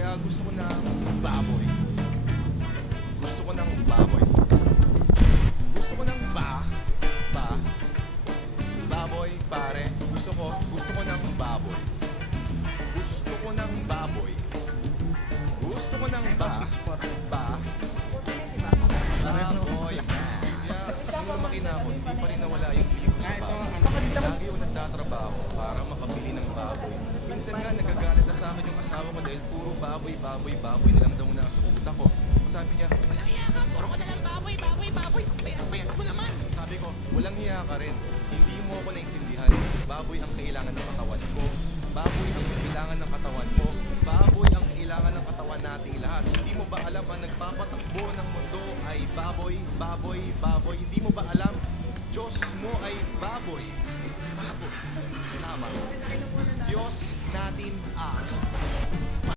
Kaya gusto ko ng baboy. Gusto ko ng baboy. Gusto ko ng baboy, pare. Gusto ko ng baboy. Gusto ko ng baboy. Gusto ko ng baboy. Kaya, nung lumaki na ako, hindi pa rin nawala yung libo sa baboy. Lagi ako nagtatrabaho para makabili ng baboy. Minsan nga nagagalit na sa akin yung asawa ko dahil puro baboy na lang daw nasa utak ko. Sabi niya, walang hiya ka, puro ka na lang baboy. Payat mo naman. Sabi ko, walang hiya ka rin. Hindi mo ako naintindihan. Baboy ang kailangan ng katawan ko. Baboy ang kailangan ng katawan mo. Baboy ang kailangan ng katawan nating lahat. Hindi mo ba alam ang nagpapatakbo ng mundo ay baboy? Hindi mo ba alam? Diyos mo ay baboy. Baboy. Tama. Diyos natin ang